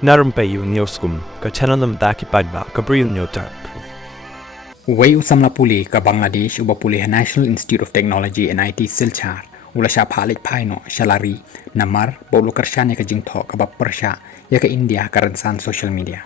Na Rympei U ka channel nabynta paidbah ka Bri U Hynñiewtrep. Khublei Samla Pule ka Bangladesh uba Pule National Institute of Technology and IT Silchar ula Shah Pynphai no shalari namar bolu Kyrshan ya ka jingtho ka Persha ya ka India ka rensan social media.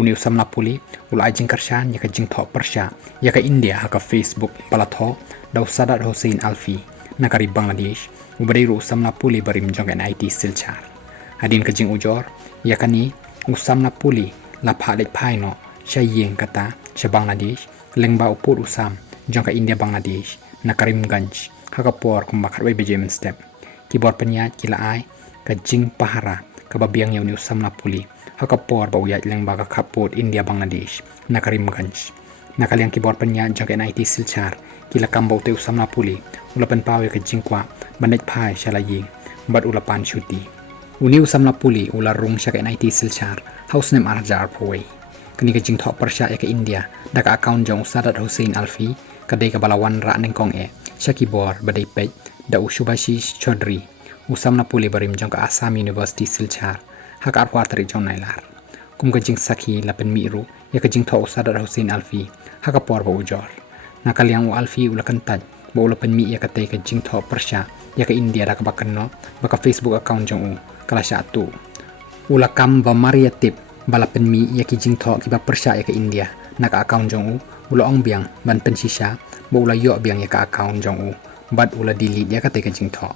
Uni Samla Pule ula ajing Kyrshan ya ka jingtho Persha ya ka India ka Facebook palatho daw sadat Hussein Alfi nakari Bangladesh ubadiru Samla Pule barim jong and IT Silchar. Hadin ka jing ujor ya ka ni Samla Pule la Pynphai no Shah Iing kata Shah Bangladesh lengba upur usam jong ka India Bangladesh na Karimganj kakapor kumbakat way bejem step kibor penyat kila ai ka jing pahara ka babiang yaw ni Samla Pule kakapor ba uyat lengba ka kapot India Bangladesh na Karimganj na kaliang kibor penyat jong ka IT Silchar kila kambau te Samla Pule ulapan pawe ka jingkwa bandet pai shalayi bad ulapan syuti uni Samla Pule ular rung sya ka IT Silchar house name arjar paway kini ka jingtho Persha ya ka India da ka account jong sadat Hussein Alfi kadai ka balawan ra nengkong Shakibor badai pej da Ushubashish Chaudhry Samla Pule barim jong ka Assam University Silchar hak arwar tari jong nailar kum ka jing sakhi lapen miru ya ka jingtho sadat Hussein Alfi hak apor ba ujor na kaliang u Alfi ulakan taj ba ulapan mi ya ka tai ka jingtho Persha ya ka India da ka bakanno baka Facebook account jong kala satu ulakam ba Maria tip balapen mi ya ki jingtho ki ba Persha ya ka India na ka account jong ula ong biang ban pensisha ba ula yo biang ya ka account jong bad ula delete ya ka te ka jingtho